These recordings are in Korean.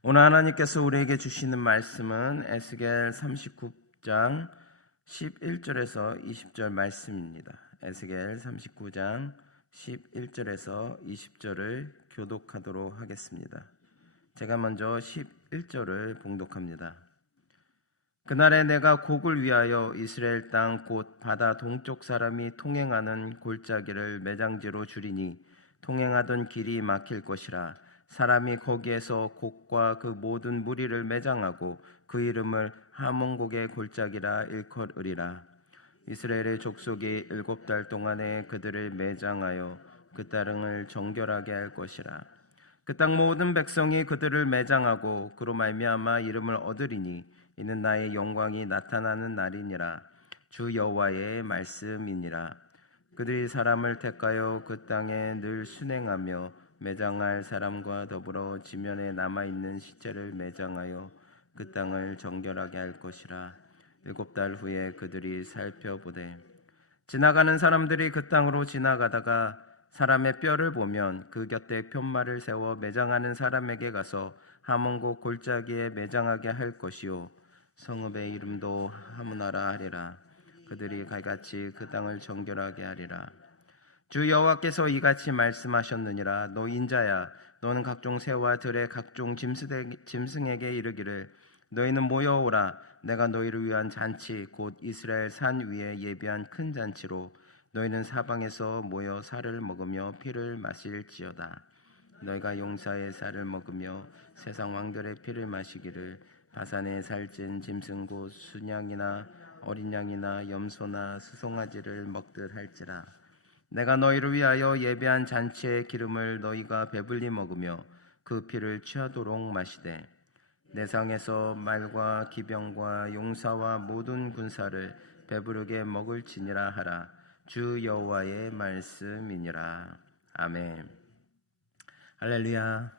오늘 하나님께서 우리에게 주시는 말씀은 에스겔 39장 11절에서 20절 말씀입니다. 에스겔 39장 11절에서 20절을 교독하도록 하겠습니다. 제가 먼저 11절을 봉독합니다. 그날에 내가 곡을 위하여 이스라엘 땅 곧 바다 동쪽 사람이 통행하는 골짜기를 매장지로 주리니 통행하던 길이 막힐 것이라. 사람이 거기에서 곡과 그 모든 무리를 매장하고 그 이름을 하몬곡의 골짜기라 일컬으리라. 이스라엘의 족속이 7달 동안에 그들을 매장하여 그 땅을 정결하게 할 것이라. 그 땅 모든 백성이 그들을 매장하고 그로 말미암아 이름을 얻으리니 이는 나의 영광이 나타나는 날이니라. 주 여호와의 말씀이니라. 그들이 사람을 택하여 그 땅에 늘 순행하며 매장할 사람과 더불어 지면에 남아있는 시체를 매장하여 그 땅을 정결하게 할 것이라. 7달 후에 그들이 살펴보되 지나가는 사람들이 그 땅으로 지나가다가 사람의 뼈를 보면 그 곁에 편말을 세워 매장하는 사람에게 가서 하몬곡 골짜기에 매장하게 할 것이요 성읍의 이름도 하무나라 하리라. 그들이 갈같이 그 땅을 정결하게 하리라. 주 여호와께서 이같이 말씀하셨느니라. 너 인자야, 너는 각종 새와 들의 각종 짐승에게 이르기를 너희는 모여오라. 내가 너희를 위한 잔치 곧 이스라엘 산 위에 예비한 큰 잔치로 너희는 사방에서 모여 살을 먹으며 피를 마실지어다. 너희가 용사의 살을 먹으며 세상 왕들의 피를 마시기를 바산에 살찐 짐승 곧 순양이나 어린 양이나 염소나 수송아지를 먹듯 할지라. 내가 너희를 위하여 예배한 잔치의 기름을 너희가 배불리 먹으며 그 피를 취하도록 마시되 내 성에서 말과 기병과 용사와 모든 군사를 배부르게 먹을지니라 하라. 주 여호와의 말씀이니라. 아멘. 할렐루야.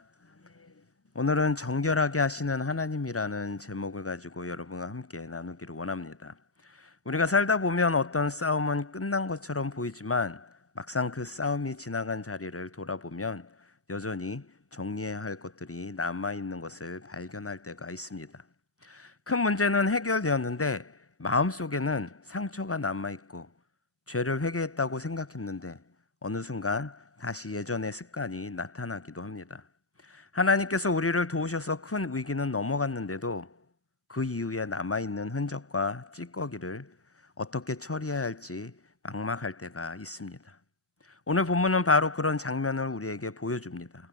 오늘은 정결하게 하시는 하나님이라는 제목을 가지고 여러분과 함께 나누기를 원합니다. 우리가 살다 보면 어떤 싸움은 끝난 것처럼 보이지만 막상 그 싸움이 지나간 자리를 돌아보면 여전히 정리해야 할 것들이 남아있는 것을 발견할 때가 있습니다. 큰 문제는 해결되었는데 마음속에는 상처가 남아있고 죄를 회개했다고 생각했는데 어느 순간 다시 예전의 습관이 나타나기도 합니다. 하나님께서 우리를 도우셔서 큰 위기는 넘어갔는데도 그 이후에 남아있는 흔적과 찌꺼기를 어떻게 처리해야 할지 막막할 때가 있습니다. 오늘 본문은 바로 그런 장면을 우리에게 보여줍니다.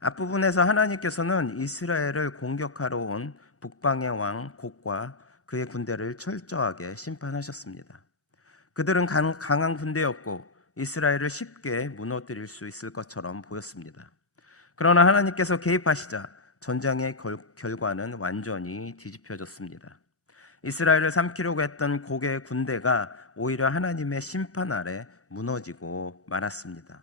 앞부분에서 하나님께서는 이스라엘을 공격하러 온 북방의 왕 곡과 그의 군대를 철저하게 심판하셨습니다. 그들은 강한 군대였고 이스라엘을 쉽게 무너뜨릴 수 있을 것처럼 보였습니다. 그러나 하나님께서 개입하시자 전쟁의 결과는 완전히 뒤집혀졌습니다. 이스라엘을 삼키려고 했던 곡의 군대가 오히려 하나님의 심판 아래 무너지고 말았습니다.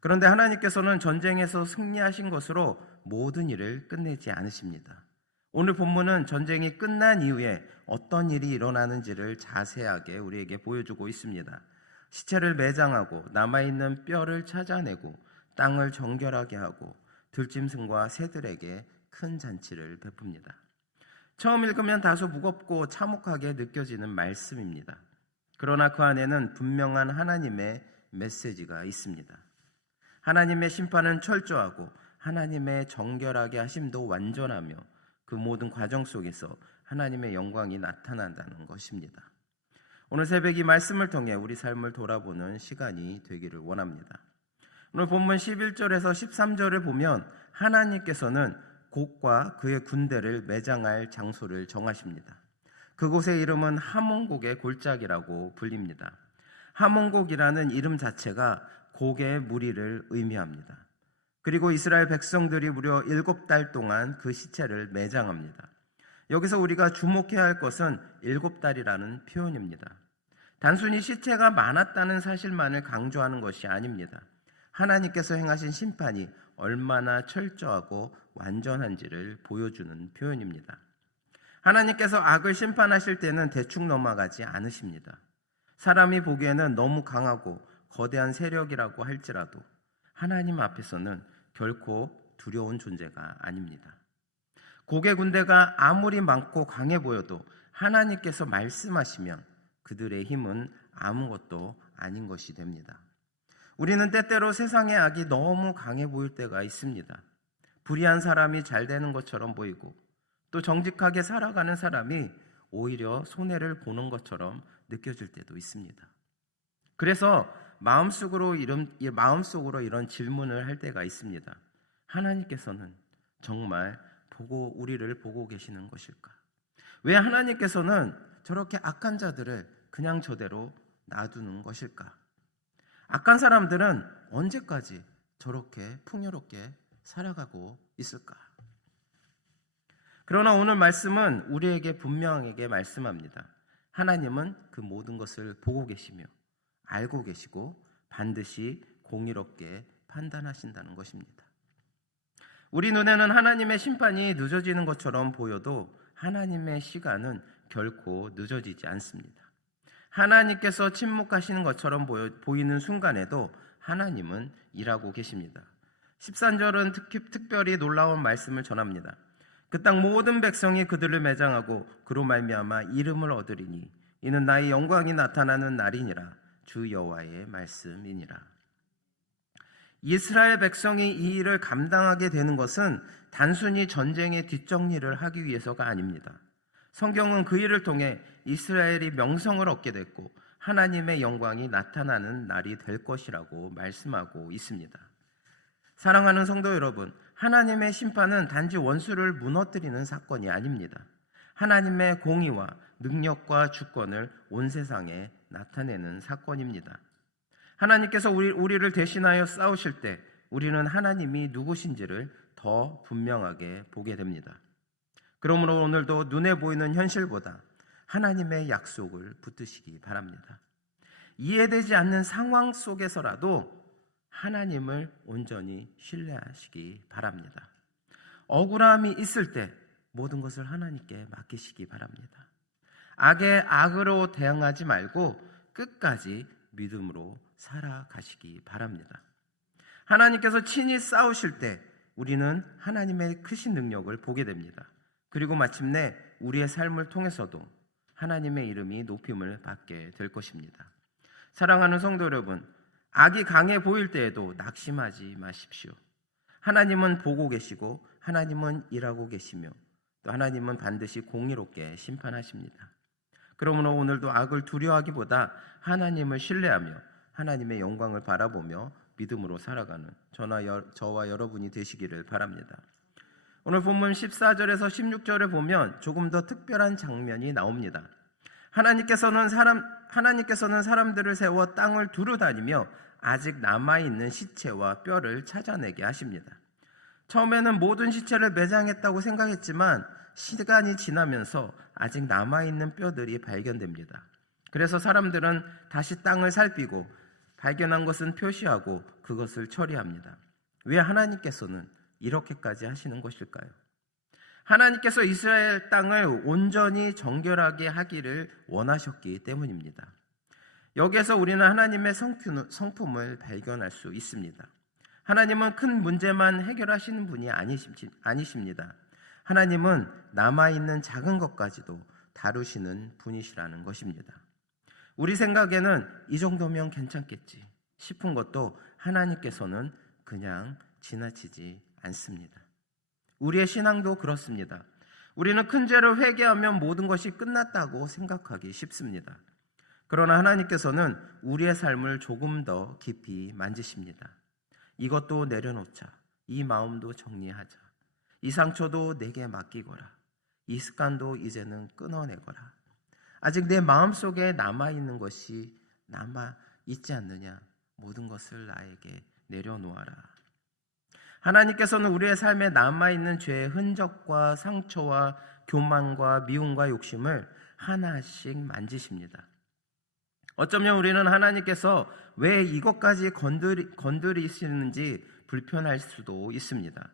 그런데 하나님께서는 전쟁에서 승리하신 것으로 모든 일을 끝내지 않으십니다. 오늘 본문은 전쟁이 끝난 이후에 어떤 일이 일어나는지를 자세하게 우리에게 보여주고 있습니다. 시체를 매장하고 남아있는 뼈를 찾아내고 땅을 정결하게 하고 들짐승과 새들에게 큰 잔치를 베풉니다. 처음 읽으면 다소 무겁고 참혹하게 느껴지는 말씀입니다. 그러나 그 안에는 분명한 하나님의 메시지가 있습니다. 하나님의 심판은 철저하고 하나님의 정결하게 하심도 완전하며 그 모든 과정 속에서 하나님의 영광이 나타난다는 것입니다. 오늘 새벽 이 말씀을 통해 우리 삶을 돌아보는 시간이 되기를 원합니다. 오늘 본문 11절에서 13절을 보면 하나님께서는 곡과 그의 군대를 매장할 장소를 정하십니다. 그곳의 이름은 하몬곡의 골짜기라고 불립니다. 하몬곡이라는 이름 자체가 곡의 무리를 의미합니다. 그리고 이스라엘 백성들이 무려 7달 동안 그 시체를 매장합니다. 여기서 우리가 주목해야 할 것은 7달이라는 표현입니다. 단순히 시체가 많았다는 사실만을 강조하는 것이 아닙니다. 하나님께서 행하신 심판이 얼마나 철저하고 완전한지를 보여주는 표현입니다. 하나님께서 악을 심판하실 때는 대충 넘어가지 않으십니다. 사람이 보기에는 너무 강하고 거대한 세력이라고 할지라도 하나님 앞에서는 결코 두려운 존재가 아닙니다. 곡의 군대가 아무리 많고 강해 보여도 하나님께서 말씀하시면 그들의 힘은 아무것도 아닌 것이 됩니다. 우리는 때때로 세상의 악이 너무 강해 보일 때가 있습니다. 불의한 사람이 잘 되는 것처럼 보이고 또 정직하게 살아가는 사람이 오히려 손해를 보는 것처럼 느껴질 때도 있습니다. 그래서 마음속으로 이런 질문을 할 때가 있습니다. 하나님께서는 정말 우리를 보고 계시는 것일까? 왜 하나님께서는 저렇게 악한 자들을 그냥 저대로 놔두는 것일까? 악한 사람들은 언제까지 저렇게 풍요롭게 살아가고 있을까? 그러나 오늘 말씀은 우리에게 분명하게 말씀합니다. 하나님은 그 모든 것을 보고 계시며 알고 계시고 반드시 공의롭게 판단하신다는 것입니다. 우리 눈에는 하나님의 심판이 늦어지는 것처럼 보여도 하나님의 시간은 결코 늦어지지 않습니다. 하나님께서 침묵하시는 것처럼 보이는 순간에도 하나님은 일하고 계십니다. 13절은 특별히 놀라운 말씀을 전합니다. 그 땅 모든 백성이 그들을 매장하고 그로 말미암아 이름을 얻으리니 이는 나의 영광이 나타나는 날이니라. 주 여호와의 말씀이니라. 이스라엘 백성이 이 일을 감당하게 되는 것은 단순히 전쟁의 뒷정리를 하기 위해서가 아닙니다. 성경은 그 일을 통해 이스라엘이 명성을 얻게 됐고 하나님의 영광이 나타나는 날이 될 것이라고 말씀하고 있습니다. 사랑하는 성도 여러분, 하나님의 심판은 단지 원수를 무너뜨리는 사건이 아닙니다. 하나님의 공의와 능력과 주권을 온 세상에 나타내는 사건입니다. 하나님께서 우리를 대신하여 싸우실 때 우리는 하나님이 누구신지를 더 분명하게 보게 됩니다. 그러므로 오늘도 눈에 보이는 현실보다 하나님의 약속을 붙드시기 바랍니다. 이해되지 않는 상황 속에서라도 하나님을 온전히 신뢰하시기 바랍니다. 억울함이 있을 때 모든 것을 하나님께 맡기시기 바랍니다. 악에 악으로 대응하지 말고 끝까지 믿음으로 살아가시기 바랍니다. 하나님께서 친히 싸우실 때 우리는 하나님의 크신 능력을 보게 됩니다. 그리고 마침내 우리의 삶을 통해서도 하나님의 이름이 높임을 받게 될 것입니다. 사랑하는 성도 여러분, 악이 강해 보일 때에도 낙심하지 마십시오. 하나님은 보고 계시고 하나님은 일하고 계시며 또 하나님은 반드시 공의롭게 심판하십니다. 그러므로 오늘도 악을 두려워하기보다 하나님을 신뢰하며 하나님의 영광을 바라보며 믿음으로 살아가는 저와 여러분이 되시기를 바랍니다. 오늘 본문 14절에서 16절을 보면 조금 더 특별한 장면이 나옵니다. 하나님께서는 사람들을 세워 땅을 두루다니며 아직 남아있는 시체와 뼈를 찾아내게 하십니다. 처음에는 모든 시체를 매장했다고 생각했지만 시간이 지나면서 아직 남아있는 뼈들이 발견됩니다. 그래서 사람들은 다시 땅을 살피고 발견한 것은 표시하고 그것을 처리합니다. 왜 하나님께서는 이렇게까지 하시는 것일까요? 하나님께서 이스라엘 땅을 온전히 정결하게 하기를 원하셨기 때문입니다. 여기에서 우리는 하나님의 성품을 발견할 수 있습니다. 하나님은 큰 문제만 해결하시는 분이 아니십니다. 하나님은 남아있는 작은 것까지도 다루시는 분이시라는 것입니다. 우리 생각에는 이 정도면 괜찮겠지 싶은 것도 하나님께서는 그냥 지나치지 않습니다. 우리의 신앙도 그렇습니다. 우리는 큰 죄를 회개하면 모든 것이 끝났다고 생각하기 쉽습니다. 그러나 하나님께서는 우리의 삶을 조금 더 깊이 만지십니다. 이것도 내려놓자. 이 마음도 정리하자. 이 상처도 내게 맡기거라. 이 습관도 이제는 끊어내거라. 아직 내 마음속에 남아있는 것이 남아있지 않느냐. 모든 것을 나에게 내려놓아라. 하나님께서는 우리의 삶에 남아있는 죄의 흔적과 상처와 교만과 미움과 욕심을 하나씩 만지십니다. 어쩌면 우리는 하나님께서 왜 이것까지 건드리시는지 불편할 수도 있습니다.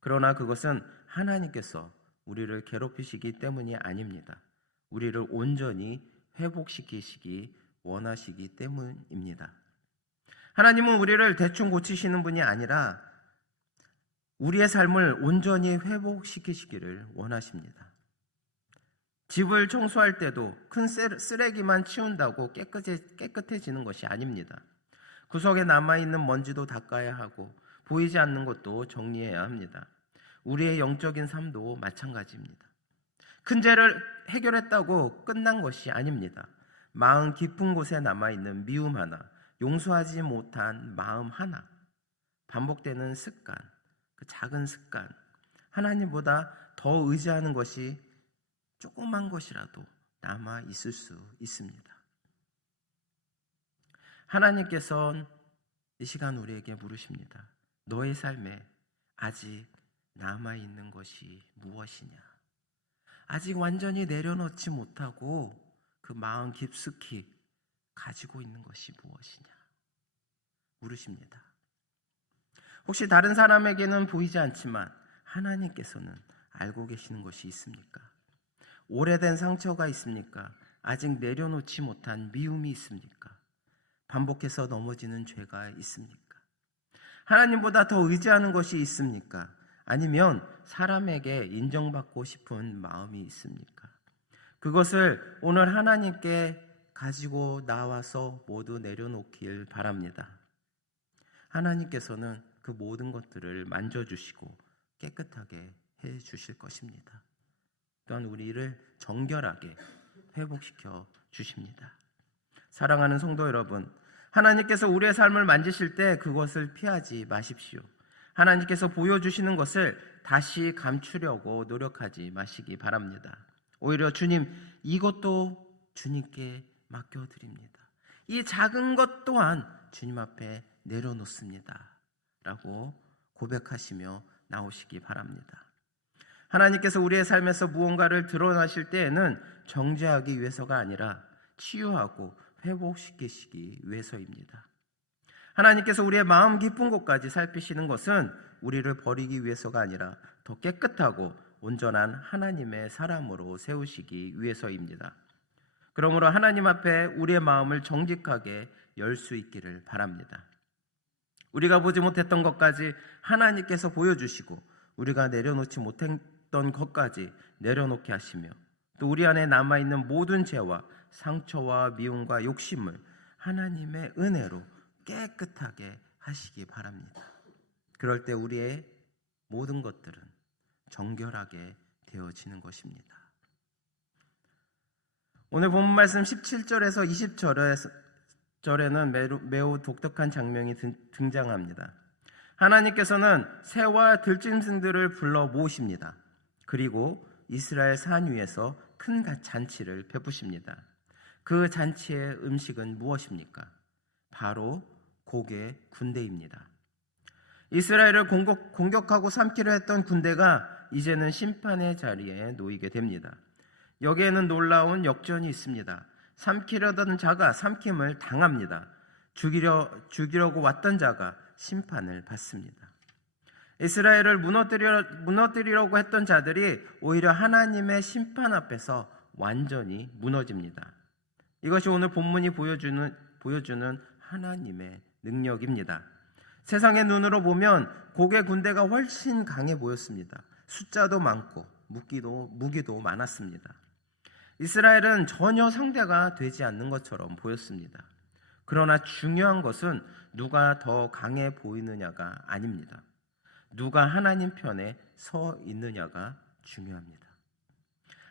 그러나 그것은 하나님께서 우리를 괴롭히시기 때문이 아닙니다. 우리를 온전히 회복시키시기 원하시기 때문입니다. 하나님은 우리를 대충 고치시는 분이 아니라 우리의 삶을 온전히 회복시키시기를 원하십니다. 집을 청소할 때도 큰 쓰레기만 치운다고 깨끗해지는 것이 아닙니다. 구석에 남아있는 먼지도 닦아야 하고 보이지 않는 것도 정리해야 합니다. 우리의 영적인 삶도 마찬가지입니다. 큰 죄를 해결했다고 끝난 것이 아닙니다. 마음 깊은 곳에 남아있는 미움 하나, 용서하지 못한 마음 하나, 반복되는 습관, 그 작은 습관, 하나님보다 더 의지하는 것이 조그만 것이라도 남아 있을 수 있습니다. 하나님께서는 이 시간 우리에게 물으십니다. 너의 삶에 아직 남아있는 것이 무엇이냐? 아직 완전히 내려놓지 못하고 그 마음 깊숙이 가지고 있는 것이 무엇이냐? 물으십니다. 혹시 다른 사람에게는 보이지 않지만 하나님께서는 알고 계시는 것이 있습니까? 오래된 상처가 있습니까? 아직 내려놓지 못한 미움이 있습니까? 반복해서 넘어지는 죄가 있습니까? 하나님보다 더 의지하는 것이 있습니까? 아니면 사람에게 인정받고 싶은 마음이 있습니까? 그것을 오늘 하나님께 가지고 나와서 모두 내려놓길 바랍니다. 하나님께서는 그 모든 것들을 만져주시고 깨끗하게 해주실 것입니다. 또한 우리를 정결하게 회복시켜 주십니다. 사랑하는 성도 여러분, 하나님께서 우리의 삶을 만지실 때 그것을 피하지 마십시오. 하나님께서 보여주시는 것을 다시 감추려고 노력하지 마시기 바랍니다. 오히려 주님, 이것도 주님께 맡겨드립니다. 이 작은 것 또한 주님 앞에 내려놓습니다. 라고 고백하시며 나오시기 바랍니다. 하나님께서 우리의 삶에서 무언가를 드러나실 때에는 정죄하기 위해서가 아니라 치유하고 회복시키시기 위해서입니다. 하나님께서 우리의 마음 깊은 곳까지 살피시는 것은 우리를 버리기 위해서가 아니라 더 깨끗하고 온전한 하나님의 사람으로 세우시기 위해서입니다. 그러므로 하나님 앞에 우리의 마음을 정직하게 열 수 있기를 바랍니다. 우리가 보지 못했던 것까지 하나님께서 보여주시고 우리가 내려놓지 못했던 것까지 내려놓게 하시며 또 우리 안에 남아있는 모든 죄와 상처와 미움과 욕심을 하나님의 은혜로 깨끗하게 하시기 바랍니다. 그럴 때 우리의 모든 것들은 정결하게 되어지는 것입니다. 오늘 본문 말씀 17절에서 20절에는 매우 독특한 장면이 등장합니다. 하나님께서는 새와 들짐승들을 불러 모으십니다. 그리고 이스라엘 산 위에서 큰 잔치를 베푸십니다. 그 잔치의 음식은 무엇입니까? 바로 곡의 군대입니다. 이스라엘을 공격하고 삼키려 했던 군대가 이제는 심판의 자리에 놓이게 됩니다. 여기에는 놀라운 역전이 있습니다. 삼키려던 자가 삼킴을 당합니다. 죽이려고 왔던 자가 심판을 받습니다. 이스라엘을 무너뜨리려고 했던 자들이 오히려 하나님의 심판 앞에서 완전히 무너집니다. 이것이 오늘 본문이 보여주는 하나님의 능력입니다. 세상의 눈으로 보면 곡의 군대가 훨씬 강해 보였습니다. 숫자도 많고 무기도 많았습니다. 이스라엘은 전혀 상대가 되지 않는 것처럼 보였습니다. 그러나 중요한 것은 누가 더 강해 보이느냐가 아닙니다. 누가 하나님 편에 서 있느냐가 중요합니다.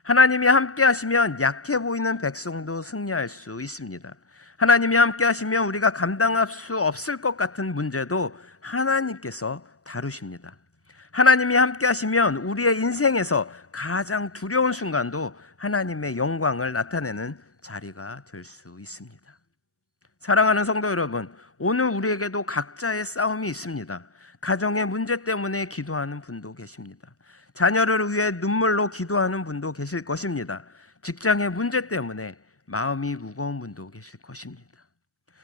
하나님이 함께 하시면 약해 보이는 백성도 승리할 수 있습니다. 하나님이 함께 하시면 우리가 감당할 수 없을 것 같은 문제도 하나님께서 다루십니다. 하나님이 함께 하시면 우리의 인생에서 가장 두려운 순간도 하나님의 영광을 나타내는 자리가 될 수 있습니다. 사랑하는 성도 여러분, 오늘 우리에게도 각자의 싸움이 있습니다. 가정의 문제 때문에 기도하는 분도 계십니다. 자녀를 위해 눈물로 기도하는 분도 계실 것입니다. 직장의 문제 때문에 마음이 무거운 분도 계실 것입니다.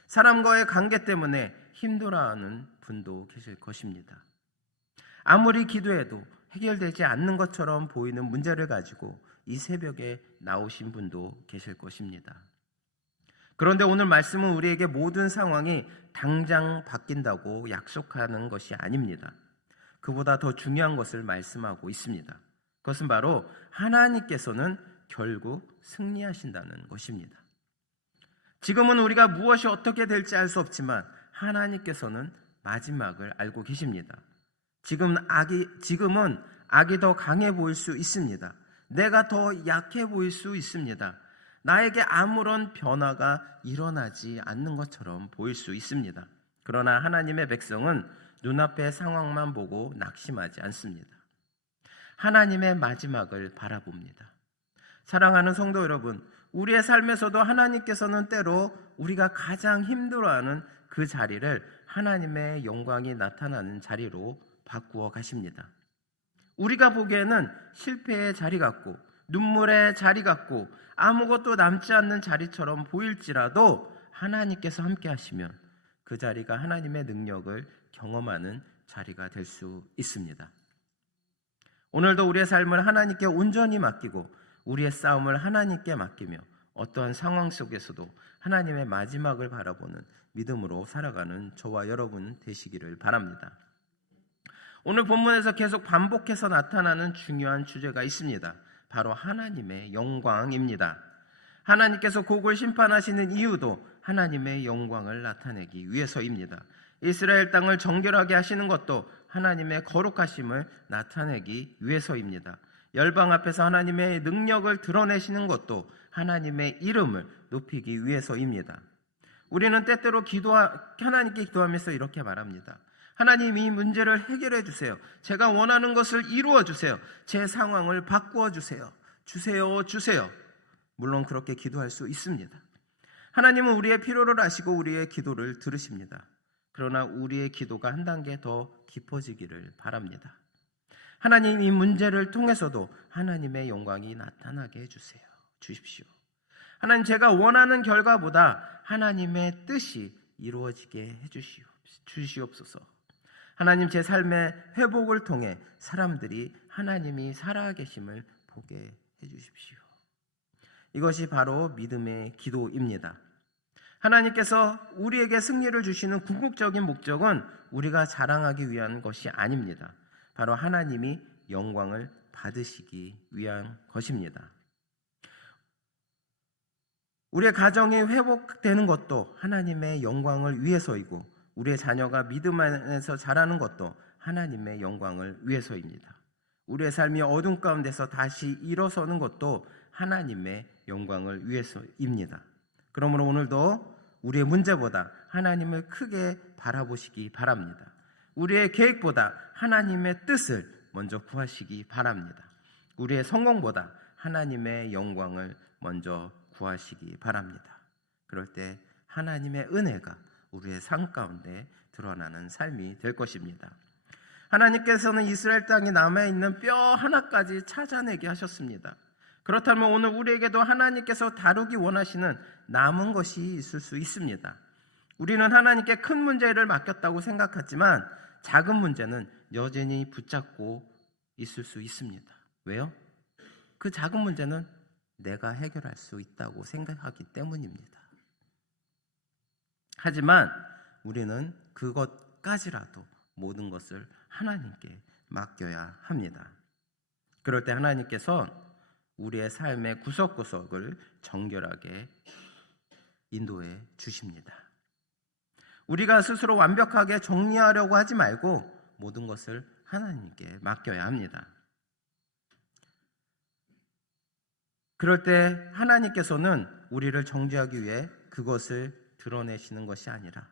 사람과의 관계 때문에 힘들어하는 분도 계실 것입니다. 아무리 기도해도 해결되지 않는 것처럼 보이는 문제를 가지고 이 새벽에 나오신 분도 계실 것입니다. 그런데 오늘 말씀은 우리에게 모든 상황이 당장 바뀐다고 약속하는 것이 아닙니다. 그보다 더 중요한 것을 말씀하고 있습니다. 그것은 바로 하나님께서는 결국 승리하신다는 것입니다. 지금은 우리가 무엇이 어떻게 될지 알 수 없지만 하나님께서는 마지막을 알고 계십니다. 지금은 악이 더 강해 보일 수 있습니다. 내가 더 약해 보일 수 있습니다. 나에게 아무런 변화가 일어나지 않는 것처럼 보일 수 있습니다. 그러나 하나님의 백성은 눈앞의 상황만 보고 낙심하지 않습니다. 하나님의 마지막을 바라봅니다. 사랑하는 성도 여러분, 우리의 삶에서도 하나님께서는 때로 우리가 가장 힘들어하는 그 자리를 하나님의 영광이 나타나는 자리로 바꾸어 가십니다. 우리가 보기에는 실패의 자리 같고 눈물의 자리 같고 아무것도 남지 않는 자리처럼 보일지라도 하나님께서 함께 하시면 그 자리가 하나님의 능력을 경험하는 자리가 될 수 있습니다. 오늘도 우리의 삶을 하나님께 온전히 맡기고 우리의 싸움을 하나님께 맡기며 어떠한 상황 속에서도 하나님의 마지막을 바라보는 믿음으로 살아가는 저와 여러분 되시기를 바랍니다. 오늘 본문에서 계속 반복해서 나타나는 중요한 주제가 있습니다. 바로 하나님의 영광입니다. 하나님께서 곡을 심판하시는 이유도 하나님의 영광을 나타내기 위해서입니다. 이스라엘 땅을 정결하게 하시는 것도 하나님의 거룩하심을 나타내기 위해서입니다. 열방 앞에서 하나님의 능력을 드러내시는 것도 하나님의 이름을 높이기 위해서입니다. 우리는 때때로 하나님께 기도하면서 이렇게 말합니다. 하나님, 이 문제를 해결해 주세요. 제가 원하는 것을 이루어 주세요. 제 상황을 바꾸어 주세요. 주세요. 물론 그렇게 기도할 수 있습니다. 하나님은 우리의 필요를 아시고 우리의 기도를 들으십니다. 그러나 우리의 기도가 한 단계 더 깊어지기를 바랍니다. 하나님, 이 문제를 통해서도 하나님의 영광이 나타나게 주십시오. 하나님, 제가 원하는 결과보다 하나님의 뜻이 이루어지게 해주시옵소서. 하나님, 제 삶의 회복을 통해 사람들이 하나님이 살아계심을 보게 해주십시오. 이것이 바로 믿음의 기도입니다. 하나님께서 우리에게 승리를 주시는 궁극적인 목적은 우리가 자랑하기 위한 것이 아닙니다. 바로 하나님이 영광을 받으시기 위한 것입니다. 우리의 가정이 회복되는 것도 하나님의 영광을 위해서이고 우리의 자녀가 믿음 안에서 자라는 것도 하나님의 영광을 위해서입니다. 우리의 삶이 어둠 가운데서 다시 일어서는 것도 하나님의 영광을 위해서입니다. 그러므로 오늘도 우리의 문제보다 하나님을 크게 바라보시기 바랍니다. 우리의 계획보다 하나님의 뜻을 먼저 구하시기 바랍니다. 우리의 성공보다 하나님의 영광을 먼저 구하시기 바랍니다. 그럴 때 하나님의 은혜가 우리의 삶 가운데 드러나는 삶이 될 것입니다. 하나님께서는 이스라엘 땅에 남아있는 뼈 하나까지 찾아내게 하셨습니다. 그렇다면 오늘 우리에게도 하나님께서 다루기 원하시는 남은 것이 있을 수 있습니다. 우리는 하나님께 큰 문제를 맡겼다고 생각하지만 작은 문제는 여전히 붙잡고 있을 수 있습니다. 왜요? 그 작은 문제는 내가 해결할 수 있다고 생각하기 때문입니다. 하지만 우리는 그것까지라도 모든 것을 하나님께 맡겨야 합니다. 그럴 때 하나님께서 우리의 삶의 구석구석을 정결하게 인도해 주십니다. 우리가 스스로 완벽하게 정리하려고 하지 말고 모든 것을 하나님께 맡겨야 합니다. 그럴 때 하나님께서는 우리를 정죄하기 위해 그것을 드러내시는 것이 아니라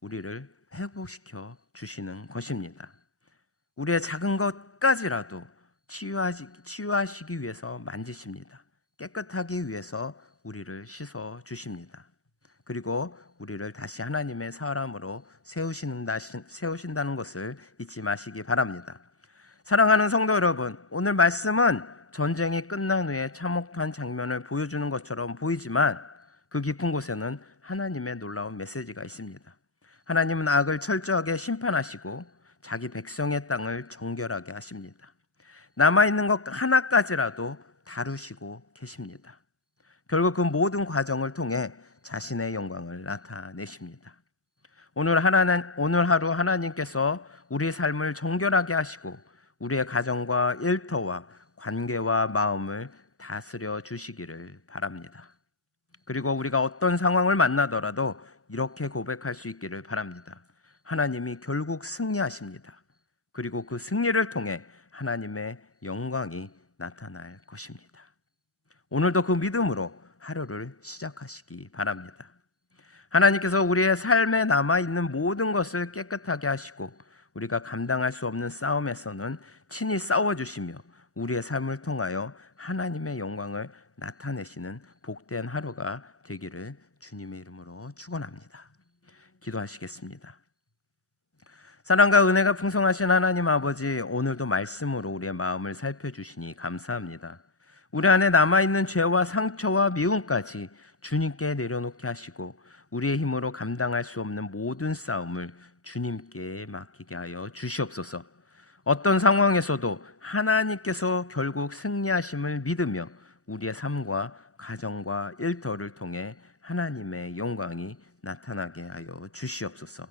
우리를 회복시켜 주시는 것입니다. 우리의 작은 것까지라도 치유하시기 위해서 만지십니다. 깨끗하기 위해서 우리를 씻어 주십니다. 그리고 우리를 다시 하나님의 사람으로 세우신다는 것을 잊지 마시기 바랍니다. 사랑하는 성도 여러분, 오늘 말씀은 전쟁이 끝난 후에 참혹한 장면을 보여주는 것처럼 보이지만 그 깊은 곳에는 하나님의 놀라운 메시지가 있습니다. 하나님은 악을 철저하게 심판하시고 자기 백성의 땅을 정결하게 하십니다. 남아있는 것 하나까지라도 다루시고 계십니다. 결국 그 모든 과정을 통해 자신의 영광을 나타내십니다. 오늘 하루 하나님께서 우리의 삶을 정결하게 하시고 우리의 가정과 일터와 관계와 마음을 다스려 주시기를 바랍니다. 그리고 우리가 어떤 상황을 만나더라도 이렇게 고백할 수 있기를 바랍니다. 하나님이 결국 승리하십니다. 그리고 그 승리를 통해 하나님의 영광이 나타날 것입니다. 오늘도 그 믿음으로 하루를 시작하시기 바랍니다. 하나님께서 우리의 삶에 남아있는 모든 것을 깨끗하게 하시고 우리가 감당할 수 없는 싸움에서는 친히 싸워주시며 우리의 삶을 통하여 하나님의 영광을 나타내시는 복된 하루가 되기를 주님의 이름으로 축원합니다. 기도하시겠습니다. 사랑과 은혜가 풍성하신 하나님 아버지, 오늘도 말씀으로 우리의 마음을 살펴주시니 감사합니다. 우리 안에 남아있는 죄와 상처와 미움까지 주님께 내려놓게 하시고 우리의 힘으로 감당할 수 없는 모든 싸움을 주님께 맡기게 하여 주시옵소서. 어떤 상황에서도 하나님께서 결국 승리하심을 믿으며 우리의 삶과 가정과 일터를 통해 하나님의 영광이 나타나게 하여 주시옵소서.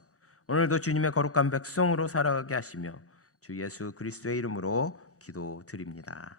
오늘도 주님의 거룩한 백성으로 살아가게 하시며 주 예수 그리스도의 이름으로 기도드립니다.